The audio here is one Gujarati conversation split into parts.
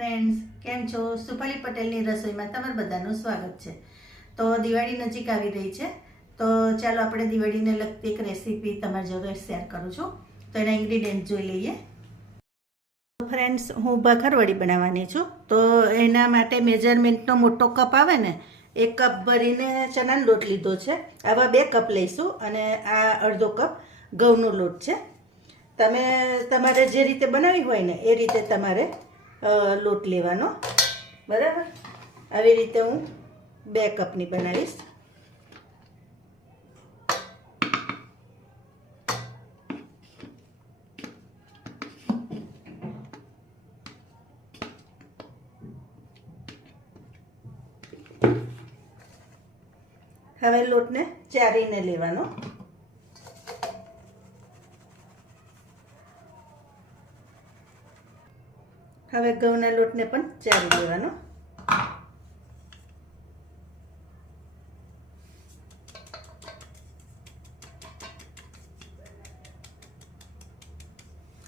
ફ્રેન્ડ્સ, કેમ છો? સુપાલી પટેલની રસોઈમાં તમારું બધાનું સ્વાગત છે. તો દિવાળી નજીક આવી રહી છે, તો ચાલો આપણે દિવાળીને લગતી એક રેસીપી તમારી જોડે શેર કરું છું. તો એના ઇન્ગ્રીડિયન્ટ જોઈ લઈએ. ફ્રેન્ડ્સ, હું ભાખરવડી બનાવવાની છું. તો એના માટે મેજરમેન્ટનો મોટો કપ આવે ને, એ કપ ભરીને ચણાનો લોટ લીધો છે. આવા 2 કપ લઈશું અને આ અડધો કપ ઘઉંનો લોટ છે. તમે તમારે જે રીતે બનાવી હોય ને એ રીતે તમારે લોટ લેવાનો. બરાબર, આવી રીતે હું 2 કપની બનાવીશ. હવે લોટને ચારીને લેવાનો. હવે ઘઉંના લોટને પણ ચારી લેવાનો.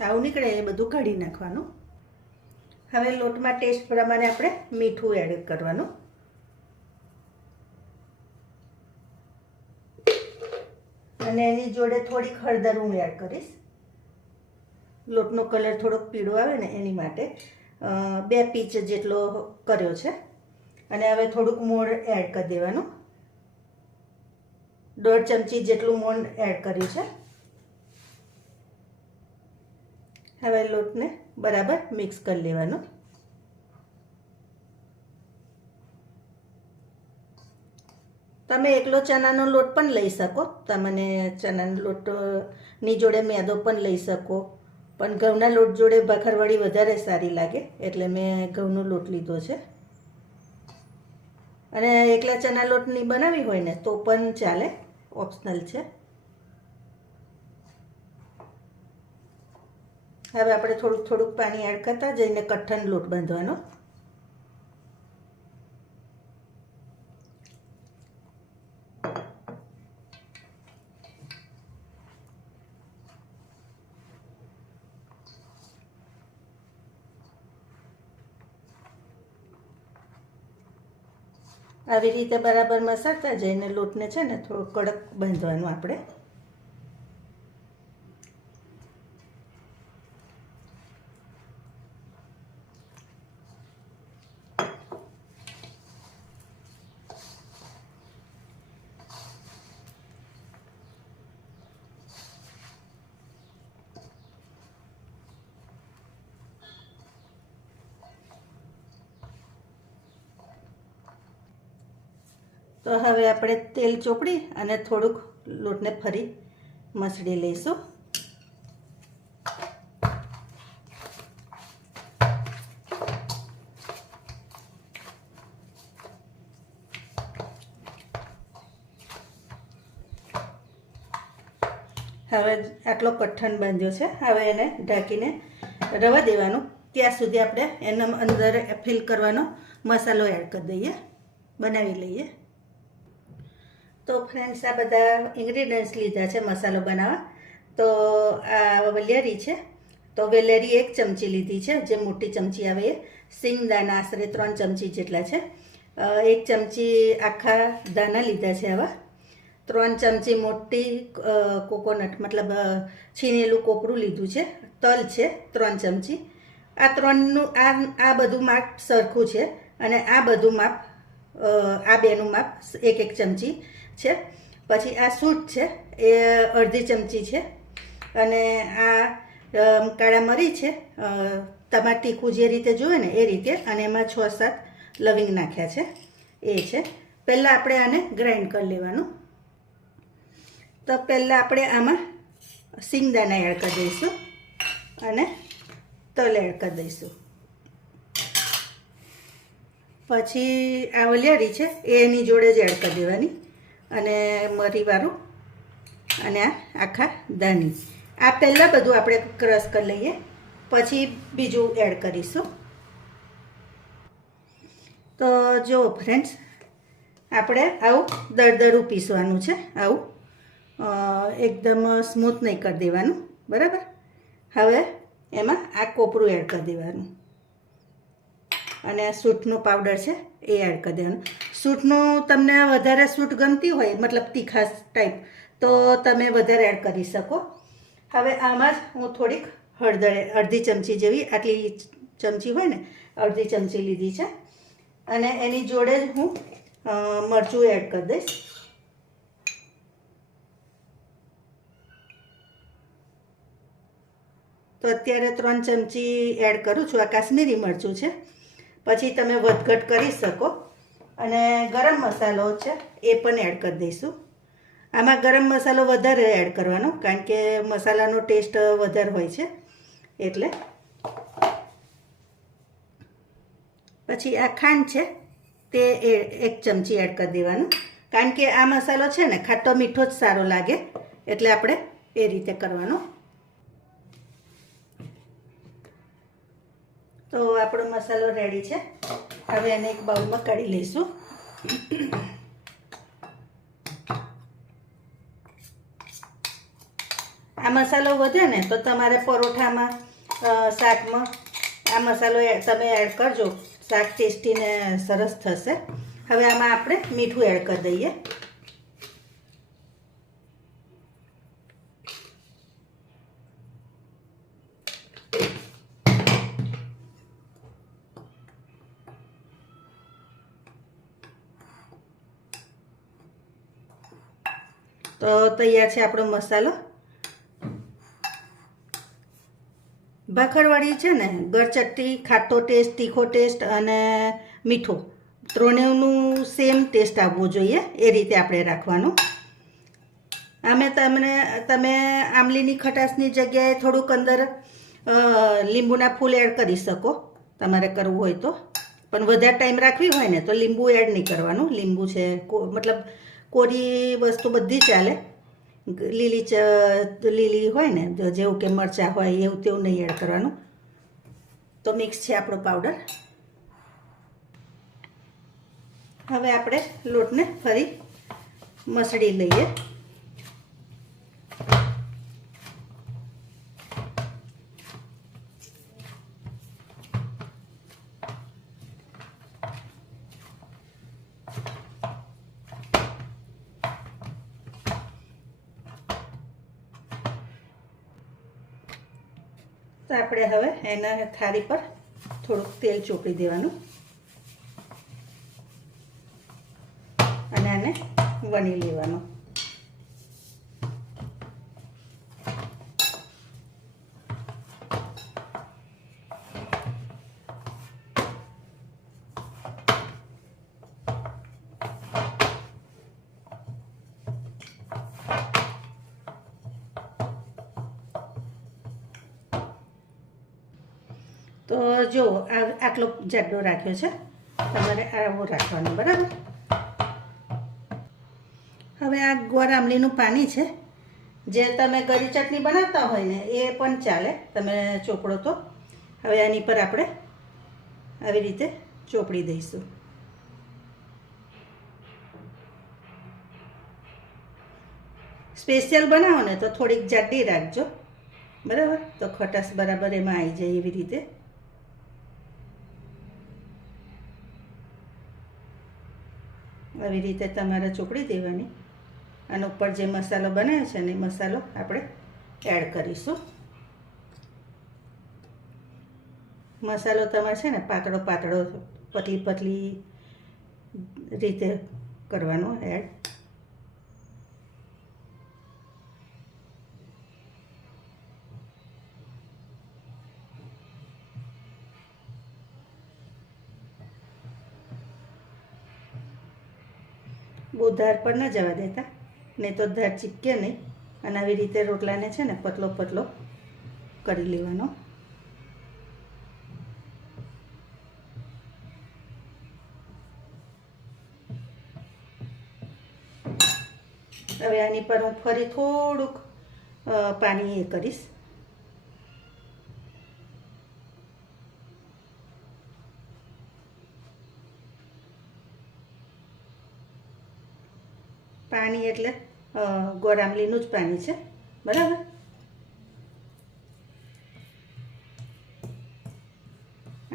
આવું નીકળે એ બધું કાઢી નાખવાનું. હવે લોટમાં ટેસ્ટ પ્રમાણે આપણે મીઠું એડ કરવાનું. અને એની જોડે થોડીક હળદર હું એડ કરીશ. લોટનો કલર થોડોક પીળો આવે ને એની માટે 2 પીંચ જેટલો કર્યો છે. અને હવે થોડુંક મોણ એડ કરી દેવાનું. 1.5 ચમચી જેટલું મોણ એડ કર્યું છે. હવે લોટને બરાબર મિક્સ કરી લેવાનો. તમે એકલો ચણાનો લોટ પણ લઈ શકો. તમને ચણાનો લોટની જોડે મેદો પણ લઈ શકો, પણ ઘઉંના લોટ જોડે ભાખરવડી વધારે સારી લાગે એટલે મેં ઘઉંનો લોટ લીધો છે. અને એકલા ચણા લોટની બનાવી હોય ને તો પણ ચાલે, ઓપ્શનલ છે. હવે આપણે થોડુંક થોડુંક પાણી એડ કરતા જઈને કઠણ લોટ બાંધવાનો. આવી રીતે બરાબર મસાળતા જઈને લોટને છે ને થોડું કડક બાંધવાનું આપણે. તો હવે આપણે તેલ ચોપડી અને થોડુંક લોટને ફરી મસળી લઈશું. હવે આટલો કઠણ બાંધ્યો છે. હવે એને ઢાંકીને રવા દેવાનું. ત્યાં સુધી આપણે એના અંદર ફિલ કરવાનો મસાલો એડ કરી દઈએ, બનાવી લઈએ. તો ફ્રેન્ડ્સ, આ બધા ઇન્ગ્રીડિયન્ટ્સ લીધા છે મસાલો બનાવવા. તો આ વેલેરી છે, તો વેલેરી 1 ચમચી લીધી છે, જે મોટી ચમચી આવે એ. સિંગદાણા આશરે 3 ચમચી જેટલા છે. 1 ચમચી આખા દાણા લીધા છે આવા. 3 ચમચી મોટી કોકોનટ મતલબ છીણેલું કોપરું લીધું છે. તલ છે 3 ચમચી. આ ત્રણનું આ બધું માપ સરખું છે. અને આ બધું માપ આ બેનું માપ 1 ચમચી છે. પછી આ સૂંઠ છે એ અડધી ચમચી છે. અને આ કાળા મરી છે, તમારે તીખું જે રીતે જોઈએ ને એ રીતે. અને એમાં 6-7 લવિંગ નાખ્યા છે, એ છે. પહેલાં આપણે આને ગ્રાઇન્ડ કરી લેવાનું. તો પહેલાં આપણે આમાં સિંગદાણા એડ કરી દઈશું અને તલ એડ કરી દઈશું. પછી આ વલિયારી છે એની જોડે જ એડ કરી દેવાની. અને મરીવાળું અને આ આખા દાણી. આ પહેલાં બધું આપણે ક્રશ કરી લઈએ, પછી બીજું એડ કરીશું. તો જો ફ્રેન્ડ્સ, આપણે આવું દરદરું પીસવાનું છે. આવું એકદમ સ્મૂથ નહીં કરી દેવાનું. બરાબર. હવે એમાં આ કોપરું એડ કરી દેવાનું. અને સૂંઠનો પાવડર છે એ એડ કરી દેવાનું. સૂંઠનું તમને વધારે સૂંઠ ગમતી હોય મતલબ તીખાશ ટાઈપ તો તમે વધારે એડ કરી શકો. હવે આમાં જ હું થોડીક હળદર અડધી ચમચી જેવી, આટલી ચમચી હોય ને અડધી ચમચી લીધી છે, અને એની જોડે જ હું મરચું એડ કરી દઈશ. તો અત્યારે 3 ચમચી એડ કરું છું. આ કાશ્મીરી મરચું છે, પછી તમે વધઘટ કરી શકો. અને ગરમ મસાલો છે એ પણ એડ કરી દઈશું. આમાં ગરમ મસાલો વધારે એડ કરવાનો, કારણ કે મસાલાનો ટેસ્ટ વધારે હોય છે એટલે. પછી આ ખાંડ છે તે 1 ચમચી એડ કરી દેવાનું, કારણ કે આ મસાલો છે ને ખાટો મીઠો જ સારો લાગે, એટલે આપણે એ રીતે કરવાનો. તો આપણો મસાલો રેડી છે. હવે એને એક બાઉલમાં કાઢી લઈશું. આ મસાલો વધે ને તો તમારે પરોઠામાં, શાકમાં આ મસાલો તમે એડ કરજો, શાક ટેસ્ટી ને સરસ થશે. હવે આમાં આપણે મીઠું એડ કરી દઈએ. તો તૈયાર છે આપણો મસાલો. ભાખરવડી છે ને ગળચટ્ટી, ખાટો ટેસ્ટ, તીખો ટેસ્ટ અને મીઠો ત્રણેયનું સેમ ટેસ્ટ આવવો જોઈએ, એ રીતે આપણે રાખવાનું. તમે આમલીની ખટાશની જગ્યાએ થોડુંક અંદર લીંબુના ફૂલ એડ કરી શકો, તમારે કરવું હોય તો. પણ વધારે ટાઈમ રાખવી હોય ને તો લીંબુ એડ નહીં કરવાનું. લીંબુ છે મતલબ કોરી વસ્તુ બધી ચાલે, લીલી હોય ને જેવું કે મરચાં હોય એવું તેવું નહીં એડ કરવાનું. તો મિક્સ છે આપણો પાવડર. હવે આપણે લોટને ફરી મસળી લઈએ. તો આપણે હવે એના થાળી પર થોડુંક તેલ ચોપડી દેવાનું અને આને વણી લેવાનું. તો જો આટલો જાડો રાખ્યો છે, તમારે આવો રાખવાનો, બરાબર. હવે આ ગોળ આમલીનું પાણી છે, જે તમે ગળી ચટણી બનાવતા હોય ને એ પણ ચાલે, તમે ચોપડો તો. હવે આની પર આપણે આવી રીતે ચોપડી દઈશું. સ્પેશિયલ બનાવો ને તો થોડીક જાડી રાખજો, બરાબર, તો ખટાશ બરાબર એમાં આવી જાય એવી રીતે. આવી રીતે તમારે ચોપડી દેવાની અને ઉપર જે મસાલો બનાવ્યો છે ને એ મસાલો આપણે એડ કરીશું. મસાલો તમારે છે ને પાતળો પાતળો, પતલી પતલી રીતે કરવાનો એડ. બહુ ધાર પર ન જવા દેતા, નહીં તો ધાર ચીપકે નહીં. અને આવી રીતે રોટલાને છે ને પતલો પતલો કરી લેવાનો. હવે આની પર હું ફરી થોડુંક પાણી એ કરીશ. પાણી એટલે ગોળ આમલીનું જ પાણી છે, બરાબર.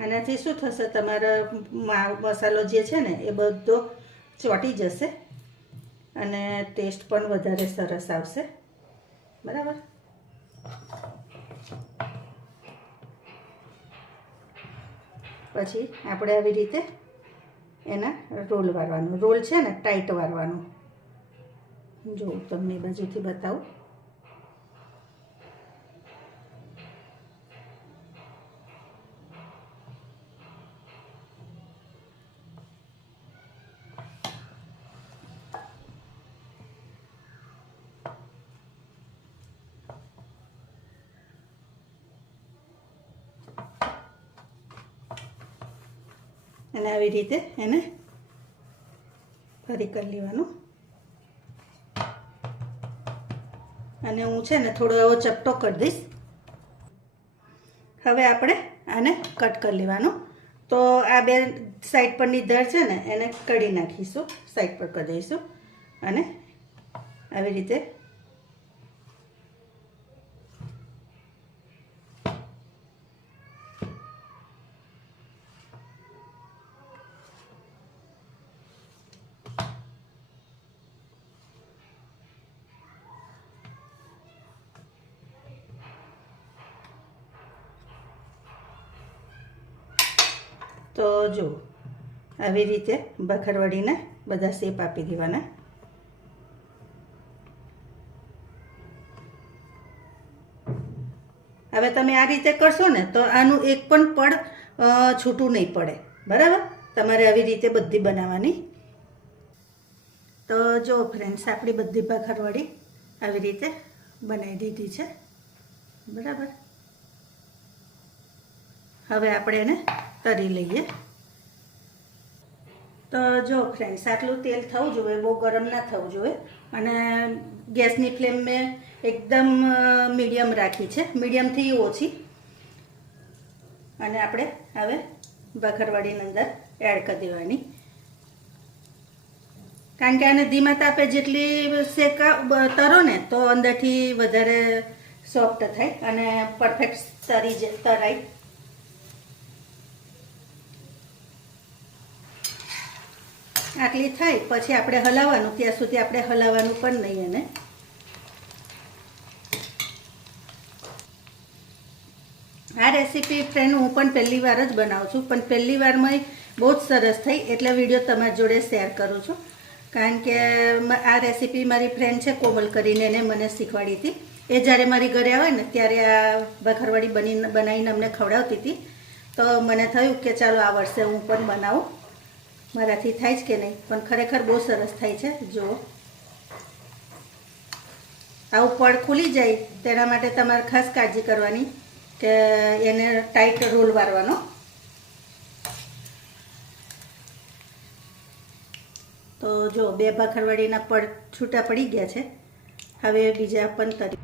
આનાથી શું થશે, તમારા મસાલો જે છે ને એ બધો ચોંટી જશે અને ટેસ્ટ પણ વધારે સરસ આવશે. બરાબર. પછી આપણે આવી રીતે એના રોલ વાળવાનું. રોલ છે ને ટાઈટ વાળવાનું. જો તમને એ બાજુથી બતાવું. અને આવી રીતે એને ફરી કરી લેવાનું. અને હું છે ને થોડો એવો ચપટો કરી દઈશ. હવે આપણે આને કટ કરી લેવાનું. તો આ બે સાઈડ પરની ધાર છે ને એને કાઢી નાખીશું, સાઈડ પર કરી દઈશું અને આવી રીતે તો જો આવી રીતે ભાખરવડીને બધા શેપ આપી દેવાના. હવે તમે આ રીતે કરશો ને તો આનું એક પણ પડ છૂટું નહીં પડે. બરાબર. તમારે આવી રીતે બધી બનાવવાની. તો જો ફ્રેન્ડ્સ, આપણી બધી ભાખરવડી આવી રીતે બનાવી દીધી છે. બરાબર. હવે આપણે એને તળી લઈએ. તો જો ફ્રેન્ડ્સ, આટલું તેલ થવું જોઈએ, બહુ ગરમ ના થવું જોઈએ. અને ગેસની ફ્લેમ મેં એકદમ મીડિયમ રાખી છે, મીડિયમથી ઓછી. અને આપણે હવે ભાખરવડીની અંદર એડ કરી દેવાની. કારણ કે આને ધીમા તાપે જેટલી તરો ને તો અંદરથી વધારે સોફ્ટ થાય અને પરફેક્ટ તરાય. આટલી થાય પછી આપણે હલાવવાનું. ત્યાં સુધી આપણે હલાવવાનું પણ નહીં. એને આ રેસીપી ફ્રેન્ડ હું પણ પહેલી વાર જ બનાવું છું, પણ પહેલી વારમાં બહુ જ સરસ થઈ એટલે વિડીયો તમારી જોડે શેર કરું છું. કારણ કે આ રેસીપી મારી ફ્રેન્ડ છે કોમલ કરીને, એને મને શીખવાડી હતી. એ જ્યારે મારી ઘરે આવે ને ત્યારે આ ભાખરવડી બનાવીને અમને ખવડાવતી હતી. તો મને થયું કે ચાલો આ વર્ષે હું પણ બનાવું. મારાથી થાય જ કે નહીં, પણ ખરેખર બહુ સરસ થાય છે. જુઓ, આવું પડ ખુલી જાય તેના માટે તમારે ખાસ કાળજી કરવાની કે એને ટાઈટ રોલ વાળવાનો. તો જો બે ભાખરવડીના પડ છૂટા પડી ગયા છે. હવે બીજા પણ તરી.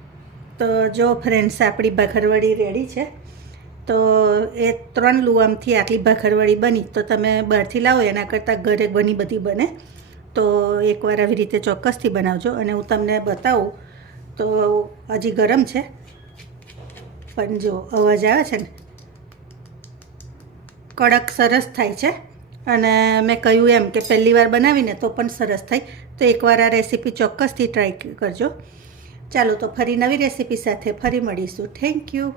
તો જો ફ્રેન્ડ્સ, આપણી ભાખરવડી રેડી છે. તો એ 3 લુઆમથી આટલી ભાખરવડી બની. તો તમે બહારથી લાવો એના કરતાં ઘરે ઘણી બધી બને. તો એકવાર આવી રીતે ચોક્કસથી બનાવજો. અને હું તમને બતાવું તો હજી ગરમ છે, પણ જો અવાજ આવે છે ને, કડક સરસ થાય છે. અને મેં કહ્યું એમ કે પહેલી વાર બનાવીને તો પણ સરસ થાય. તો એકવાર આ રેસીપી ચોક્કસથી ટ્રાય કરજો. ચાલો, તો ફરી નવી રેસીપી સાથે ફરી મળીશું. Thank you.